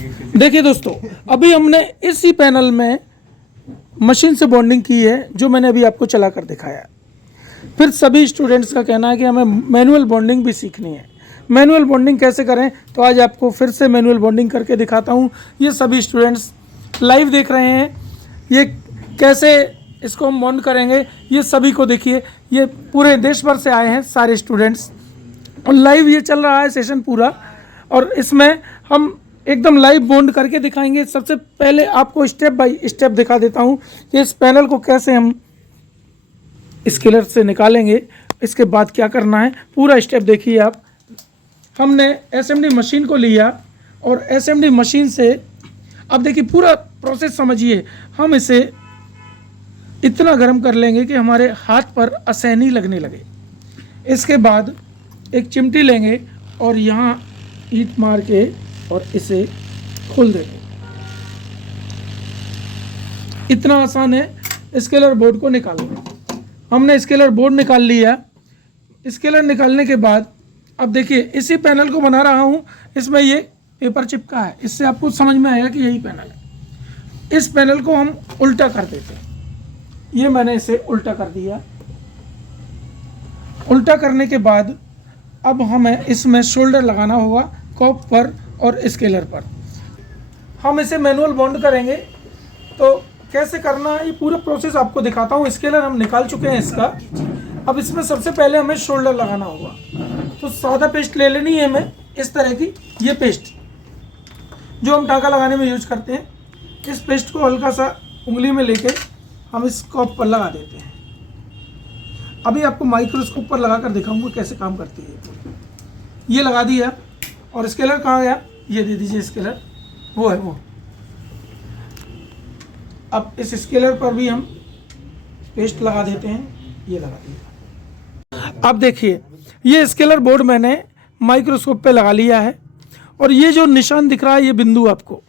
देखिए दोस्तों, अभी हमने इसी पैनल में मशीन से बॉन्डिंग की है जो मैंने अभी आपको चला कर दिखाया। फिर सभी स्टूडेंट्स का कहना है कि हमें मैनुअल बॉन्डिंग भी सीखनी है। मैनुअल बॉन्डिंग कैसे करें, तो आज आपको फिर से मैनुअल बॉन्डिंग करके दिखाता हूँ। ये सभी स्टूडेंट्स लाइव देख रहे हैं, ये कैसे इसको हम बॉन्ड करेंगे ये सभी को देखिए। ये पूरे देश भर से आए हैं सारे स्टूडेंट्स, और लाइव ये चल रहा है सेशन पूरा, और इसमें हम एकदम लाइव बॉन्ड करके दिखाएंगे। सबसे पहले आपको स्टेप बाय स्टेप दिखा देता हूँ कि इस पैनल को कैसे हम स्केलर से निकालेंगे, इसके बाद क्या करना है, पूरा स्टेप देखिए आप। हमने एसएमडी मशीन को लिया और एसएमडी मशीन से अब देखिए पूरा प्रोसेस समझिए। हम इसे इतना गर्म कर लेंगे कि हमारे हाथ पर असहनी लगने लगे। इसके बाद एक चिमटी लेंगे और यहाँ ईंट मार के और इसे खोल देंगे। इतना आसान है स्केलर बोर्ड को निकालना। हमने स्केलर बोर्ड निकाल लिया। स्केलर निकालने के बाद अब देखिए इसी पैनल को बना रहा हूँ, इसमें ये पेपर चिपका है, इससे आपको समझ में आएगा कि यही पैनल है। इस पैनल को हम उल्टा कर देते हैं। ये मैंने इसे उल्टा कर दिया। उल्टा करने के बाद अब हमें इसमें शोल्डर लगाना होगा कॉप पर और स्केलर पर। हम इसे मैनुअल बॉन्ड करेंगे, तो कैसे करना है ये पूरा प्रोसेस आपको दिखाता हूँ। स्केलर हम निकाल चुके हैं इसका। अब इसमें सबसे पहले हमें शोल्डर लगाना होगा। तो सादा पेस्ट ले लेनी है हमें, इस तरह की ये पेस्ट जो हम टाँका लगाने में यूज करते हैं। इस पेस्ट को हल्का सा उंगली में लेके हम इस कॉप पर लगा देते हैं। अभी आपको माइक्रोस्कोप पर लगा कर दिखाऊंगा कैसे काम करती है। ये लगा दिया, और स्केलर कहाँ गया, ये दे दीजिए स्केलर, वो है वो। अब इस स्केलर पर भी हम पेस्ट लगा देते हैं, ये लगा दिया। अब देखिए ये स्केलर बोर्ड मैंने माइक्रोस्कोप पे लगा लिया है, और ये जो निशान दिख रहा है ये बिंदु आपको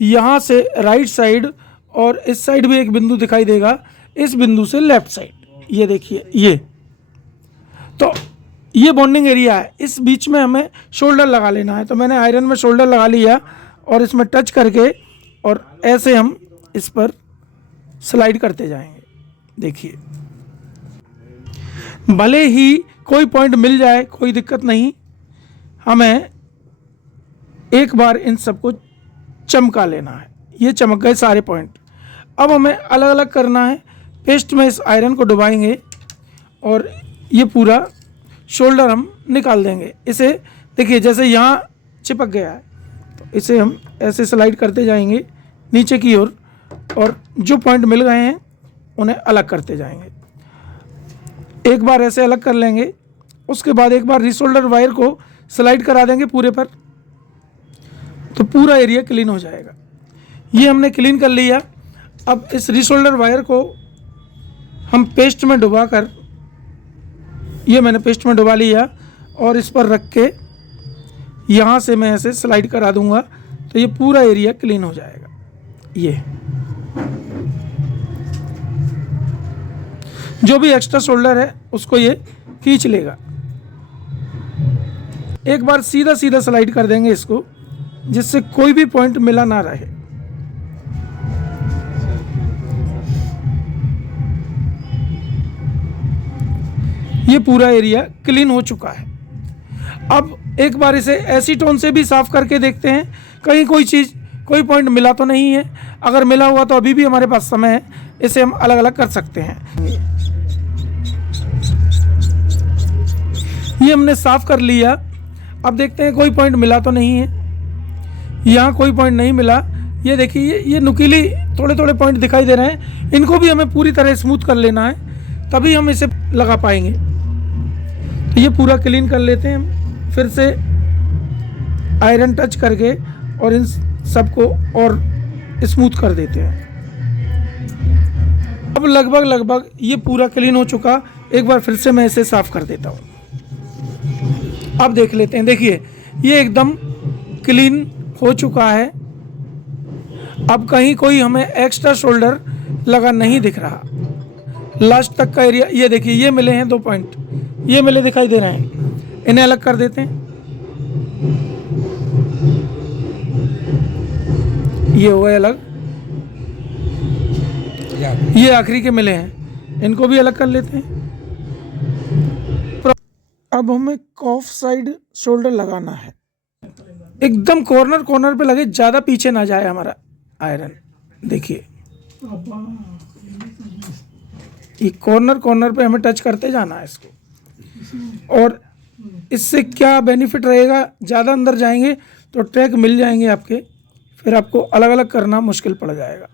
यहाँ से राइट साइड और इस साइड भी एक बिंदु दिखाई देगा, इस बिंदु से लेफ्ट साइड, ये देखिए ये। तो ये बॉन्डिंग एरिया है, इस बीच में हमें शोल्डर लगा लेना है। तो मैंने आयरन में शोल्डर लगा लिया और इसमें टच करके और ऐसे हम इस पर स्लाइड करते जाएंगे। देखिए भले ही कोई पॉइंट मिल जाए कोई दिक्कत नहीं, हमें एक बार इन सबको चमका लेना है। ये चमक गए सारे पॉइंट। अब हमें अलग अलग करना है। पेस्ट में इस आयरन को डुबाएंगे और ये पूरा शोल्डर हम निकाल देंगे। इसे देखिए जैसे यहाँ चिपक गया है, तो इसे हम ऐसे स्लाइड करते जाएंगे नीचे की ओर, और जो पॉइंट मिल गए हैं उन्हें अलग करते जाएंगे। एक बार ऐसे अलग कर लेंगे, उसके बाद एक बार रिशोल्डर वायर को स्लाइड करा देंगे पूरे पर, तो पूरा एरिया क्लीन हो जाएगा। ये हमने क्लीन कर लिया। अब इस रिशोल्डर वायर को हम पेस्ट में डुबा कर, ये मैंने पेस्ट में डुबा लिया और इस पर रख के यहाँ से मैं ऐसे स्लाइड करा दूंगा, तो ये पूरा एरिया क्लीन हो जाएगा। ये जो भी एक्स्ट्रा शोल्डर है उसको ये खींच लेगा। एक बार सीधा सीधा स्लाइड कर देंगे इसको, जिससे कोई भी पॉइंट मिला ना रहे। ये पूरा एरिया क्लीन हो चुका है। अब एक बार इसे एसीटोन से भी साफ करके देखते हैं, कहीं कोई चीज़ कोई पॉइंट मिला तो नहीं है। अगर मिला हुआ तो अभी भी हमारे पास समय है, इसे हम अलग अलग कर सकते हैं। ये हमने साफ कर लिया। अब देखते हैं कोई पॉइंट मिला तो नहीं है। यहाँ कोई पॉइंट नहीं मिला। ये देखिए ये नुकीली थोड़े थोड़े पॉइंट दिखाई दे रहे हैं, इनको भी हमें पूरी तरह स्मूथ कर लेना है, तभी हम इसे लगा पाएंगे। तो ये पूरा क्लीन कर लेते हैं, फिर से आयरन टच करके और इन सबको और स्मूथ कर देते हैं। अब लगभग ये पूरा क्लीन हो चुका। एक बार फिर से मैं इसे साफ कर देता हूँ। अब देख लेते हैं। देखिए ये एकदम क्लीन हो चुका है। अब कहीं कोई हमें एक्स्ट्रा शोल्डर लगा नहीं दिख रहा। लास्ट तक का एरिया ये देखिए, ये मिले हैं 2 पॉइंट, ये मिले दिखाई दे रहे हैं, इन्हें अलग कर देते हैं। ये हो गए अलग, ये आखिरी के मिले हैं, इनको भी अलग कर लेते हैं। अब हमें कॉफ साइड शोल्डर लगाना है, एकदम कॉर्नर कॉर्नर पे लगे, ज़्यादा पीछे ना जाए हमारा आयरन। देखिए ये कॉर्नर कॉर्नर पे हमें टच करते जाना है इसको। और इससे क्या बेनिफिट रहेगा, ज़्यादा अंदर जाएंगे तो ट्रैक मिल जाएंगे आपके, फिर आपको अलग अलग करना मुश्किल पड़ जाएगा।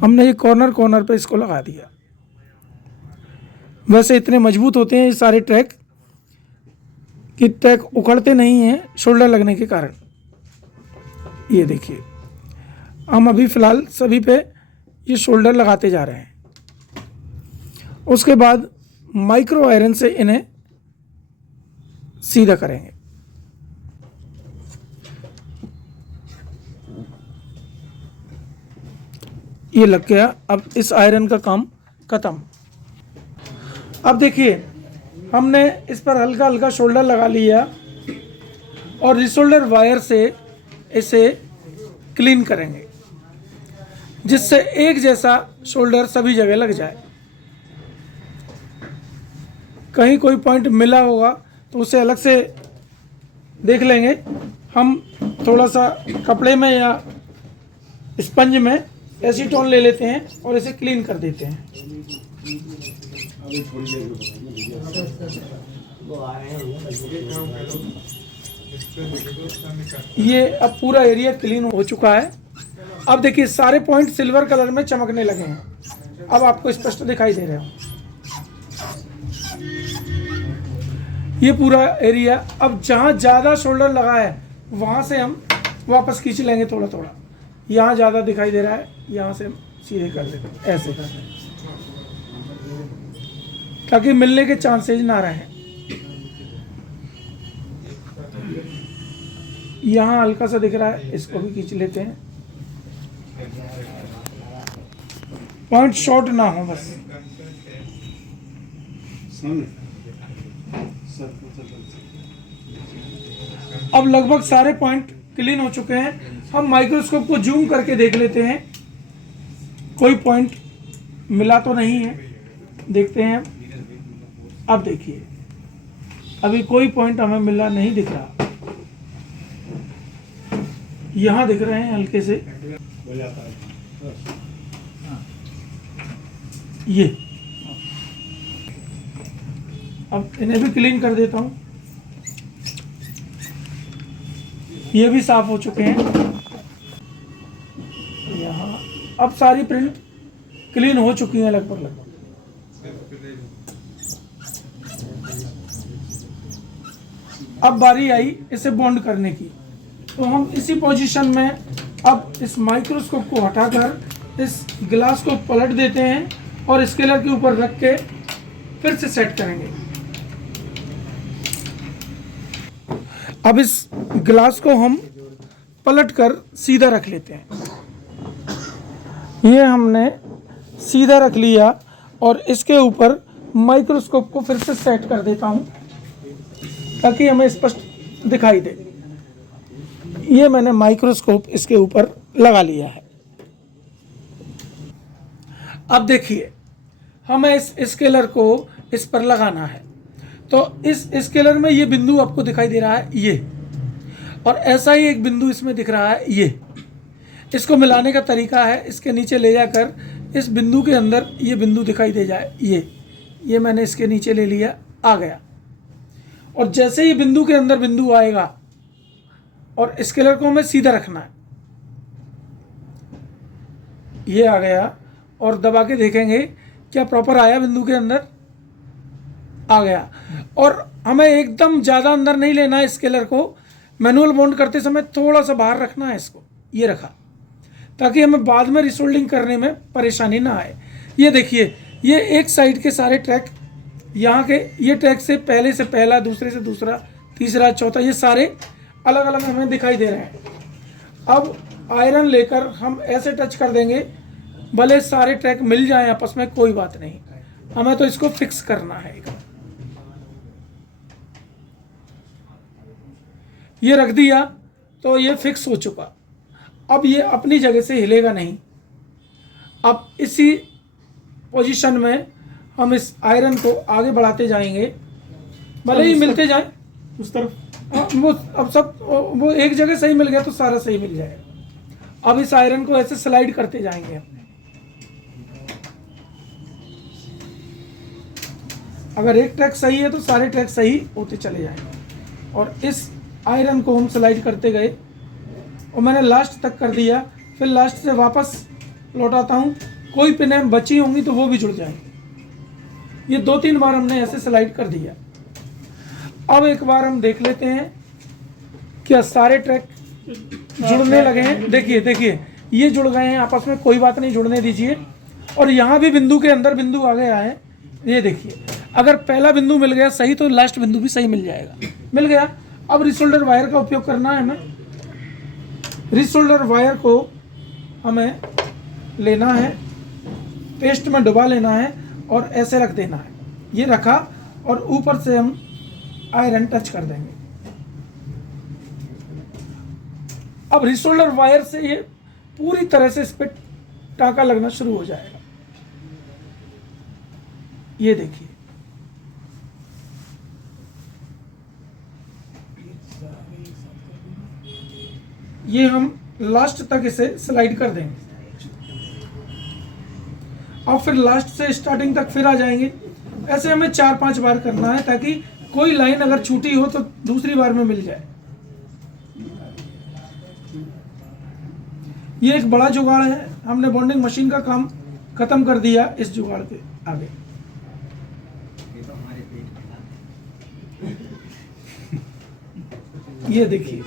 हमने ये कॉर्नर कॉर्नर पे इसको लगा दिया। वैसे इतने मजबूत होते हैं ये सारे ट्रैक कि ट्रैक उखड़ते नहीं हैं शोल्डर लगने के कारण। ये देखिए हम अभी फ़िलहाल सभी पे ये शोल्डर लगाते जा रहे हैं। उसके बाद माइक्रो आयरन से इन्हें सीधा करेंगे। ये लग गया, अब इस आयरन का काम खत्म। अब देखिए हमने इस पर हल्का हल्का शोल्डर लगा लिया और रिशोल्डर वायर से इसे क्लीन करेंगे, जिससे एक जैसा शोल्डर सभी जगह लग जाए। कहीं कोई पॉइंट मिला होगा तो उसे अलग से देख लेंगे। हम थोड़ा सा कपड़े में या स्पंज में एसीटोन ले लेते हैं और इसे क्लीन कर देते हैं। ये अब पूरा एरिया क्लीन हो चुका है। अब देखिए सारे पॉइंट सिल्वर कलर में चमकने लगे हैं। अब आपको स्पष्ट दिखाई दे रहे हो ये पूरा एरिया। अब जहाँ ज़्यादा शोल्डर लगा है वहाँ से हम वापस खींच लेंगे थोड़ा थोड़ा। यहाँ ज़्यादा दिखाई दे रहा है, यहाँ से सीधे कर देते हैं, ऐसे कर दें ताकि मिलने के चांसेस ना रहें। यहाँ हल्का सा दिख रहा है, इसको भी खींच लेते हैं, पॉइंट शॉर्ट ना हो बस। अब लगभग सारे पॉइंट क्लीन हो चुके हैं। हम माइक्रोस्कोप को जूम करके देख लेते हैं कोई पॉइंट मिला तो नहीं है, देखते हैं। अब देखिए अभी कोई पॉइंट हमें मिला नहीं दिख रहा। यहाँ दिख रहे हैं हल्के से, ये। अब इन्हें भी क्लीन कर देता हूँ, ये भी साफ हो चुके हैं। यहाँ अब सारी प्रिंट क्लीन हो चुकी हैं लगभग। अब बारी आई इसे बॉन्ड करने की, तो हम इसी पोजीशन में अब इस माइक्रोस्कोप को हटाकर इस गिलास को पलट देते हैं और स्केलर के ऊपर रख के फिर से सेट करेंगे। अब इस गिलास को हम पलट कर सीधा रख लेते हैं। ये हमने सीधा रख लिया और इसके ऊपर माइक्रोस्कोप को फिर से सेट कर देता हूं ताकि हमें स्पष्ट दिखाई दे। ये मैंने माइक्रोस्कोप इसके ऊपर लगा लिया है। अब देखिए हमें इस स्केलर को इस पर लगाना है, तो इस स्केलर में ये बिंदु आपको दिखाई दे रहा है ये, और ऐसा ही एक बिंदु इसमें दिख रहा है ये। इसको मिलाने का तरीका है इसके नीचे ले जाकर इस बिंदु के अंदर ये बिंदु दिखाई दे जाए, ये मैंने इसके नीचे ले लिया, आ गया। और जैसे ही बिंदु के अंदर बिंदु आएगा और स्केलर को हमें सीधा रखना है, ये आ गया, और दबा के देखेंगे क्या प्रॉपर आया बिंदु के अंदर, आ गया। और हमें एकदम ज़्यादा अंदर नहीं लेना है स्केलर को, मैनुअल बॉन्ड करते समय थोड़ा सा बाहर रखना है इसको, ये रखा, ताकि हमें बाद में रिसोल्डिंग करने में परेशानी ना आए। ये देखिए ये एक साइड के सारे ट्रैक, यहाँ के ये ट्रैक से पहले से पहला, दूसरे से दूसरा, तीसरा, चौथा, ये सारे अलग अलग हमें दिखाई दे रहे हैं। अब आयरन लेकर हम ऐसे टच कर देंगे, भले सारे ट्रैक मिल जाएं आपस में, कोई बात नहीं, हमें तो इसको फिक्स करना है। ये रख दिया तो ये फिक्स हो चुका। अब ये अपनी जगह से हिलेगा नहीं। अब इसी पोजीशन में हम इस आयरन को आगे बढ़ाते जाएंगे, भले ही मिलते जाए उस तरफ। वो अब सब वो एक जगह सही मिल गया तो सारा सही मिल जाएगा। अब इस आयरन को ऐसे स्लाइड करते जाएंगे अपने। अगर एक ट्रैक सही है तो सारे ट्रैक सही होते चले जाएंगे। और इस आयरन को हम स्लाइड करते गए और मैंने लास्ट तक कर दिया। फिर लास्ट से वापस लौटाता हूँ, कोई पिनें बची होंगी तो वो भी जुड़ जाएंगी। ये 2-3 बार हमने ऐसे स्लाइड कर दिया। अब एक बार हम देख लेते हैं क्या सारे ट्रैक जुड़ने लगे हैं। देखिए ये जुड़ गए हैं आपस में, कोई बात नहीं, जुड़ने दीजिए। और यहाँ भी बिंदु के अंदर बिंदु आ गया है, ये देखिए। अगर पहला बिंदु मिल गया सही तो लास्ट बिंदु भी सही मिल जाएगा। मिल गया। अब रिसोल्डर वायर का उपयोग करना है हमें। रिसोल्डर वायर को हमें लेना है, पेस्ट में डुबा लेना है और ऐसे रख देना है। ये रखा और ऊपर से हम आयरन टच कर देंगे। अब रिसोल्डर वायर से ये पूरी तरह से इस पे टाँका लगना शुरू हो जाएगा। ये देखिए, ये हम लास्ट तक इसे स्लाइड कर देंगे। अब फिर लास्ट से स्टार्टिंग तक फिर आ जाएंगे। ऐसे हमें 4-5 बार करना है ताकि कोई लाइन अगर छूटी हो तो दूसरी बार में मिल जाए। ये एक बड़ा जुगाड़ है, हमने बॉन्डिंग मशीन का काम खत्म कर दिया इस जुगाड़ के आगे। ये देखिए,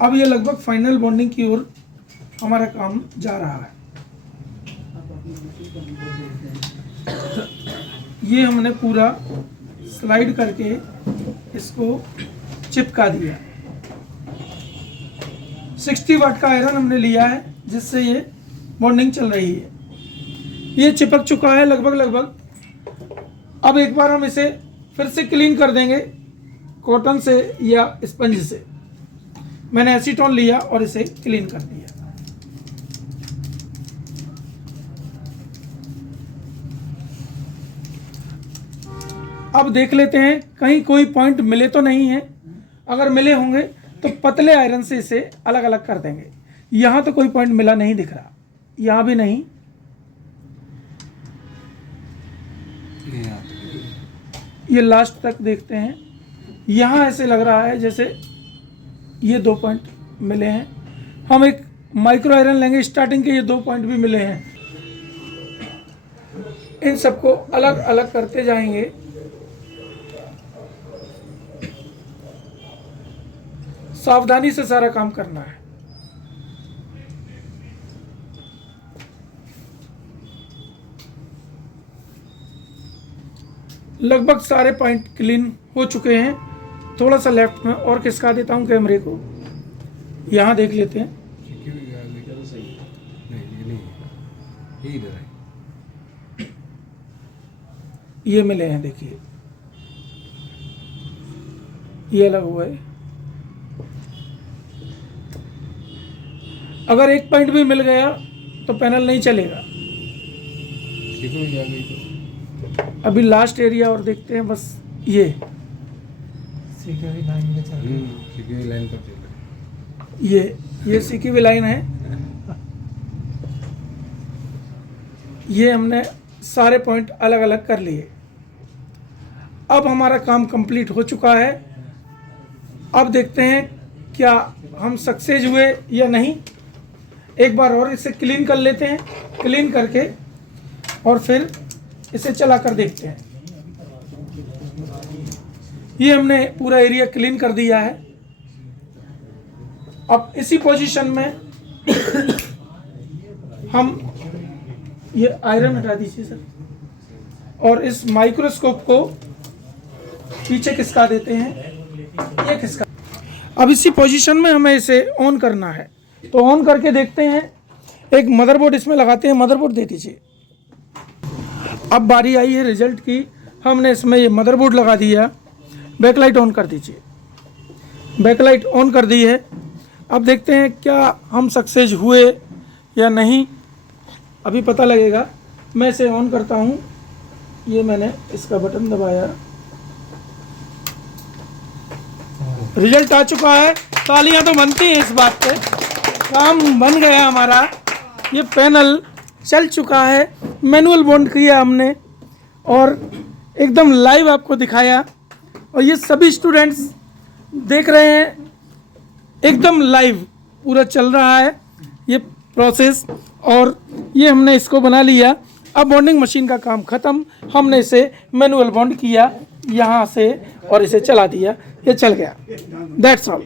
अब ये लगभग फाइनल बॉन्डिंग की ओर हमारा काम जा रहा है। ये हमने पूरा स्लाइड करके इसको चिपका दिया। 60 वाट का आयरन हमने लिया है जिससे ये बॉन्डिंग चल रही है। ये चिपक चुका है लगभग। अब एक बार हम इसे फिर से क्लीन कर देंगे कॉटन से या स्पंज से। मैंने एसीटोन लिया और इसे क्लीन कर दिया। अब देख लेते हैं कहीं कोई पॉइंट मिले तो नहीं है। अगर मिले होंगे तो पतले आयरन से इसे अलग अलग कर देंगे। यहां तो कोई पॉइंट मिला नहीं दिख रहा, यहां भी नहीं, ये लास्ट तक देखते हैं। यहां ऐसे लग रहा है जैसे ये 2 पॉइंट मिले हैं। हम एक माइक्रो आयरन लेंगे, स्टार्टिंग के ये 2 पॉइंट भी मिले हैं। इन सबको अलग अलग करते जाएंगे। सावधानी से सारा काम करना है। लगभग सारे पॉइंट क्लीन हो चुके हैं। थोड़ा सा लेफ्ट में और खिसका देता हूं कैमरे को, यहां देख लेते हैं। ये मिले हैं, देखिए ये अलग हुआ है। अगर एक पॉइंट भी मिल गया तो पैनल नहीं चलेगा। अभी लास्ट एरिया और देखते हैं बस। ये सीक्वेंस लाइन में चल रही है। सीक्वेंस लाइन पर चल रहा है। ये सीक्वेंस लाइन है। ये हमने सारे पॉइंट अलग अलग कर लिए। अब हमारा काम कंप्लीट हो चुका है। अब देखते हैं क्या हम सक्सेस हुए या नहीं। एक बार और इसे क्लीन कर लेते हैं। क्लीन करके और फिर इसे चला कर देखते हैं। ये हमने पूरा एरिया क्लीन कर दिया है। अब इसी पोजीशन में हम ये आयरन हटा दीजिए सर, और इस माइक्रोस्कोप को पीछे खिसका देते हैं। ये खिसका। अब इसी पोजीशन में हमें इसे ऑन करना है, तो ऑन करके देखते हैं। एक मदरबोर्ड इसमें लगाते हैं। मदरबोर्ड दे दीजिए। अब बारी आई है रिजल्ट की। हमने इसमें ये मदरबोर्ड लगा दिया। बैकलाइट ऑन कर दीजिए। बैकलाइट ऑन कर दी है। अब देखते हैं क्या हम सक्सेस हुए या नहीं, अभी पता लगेगा। मैं इसे ऑन करता हूँ। ये मैंने इसका बटन दबाया, रिजल्ट आ चुका है। तालियां तो बनती हैं इस बात पे, काम बन गया हमारा। ये पैनल चल चुका है, मैनुअल बॉन्ड किया हमने और एकदम लाइव आपको दिखाया। और ये सभी स्टूडेंट्स देख रहे हैं, एकदम लाइव पूरा चल रहा है ये प्रोसेस। और ये हमने इसको बना लिया। अब बॉन्डिंग मशीन का काम ख़त्म। हमने इसे मैनुअल बॉन्ड किया यहाँ से और इसे चला दिया, ये चल गया। That's all.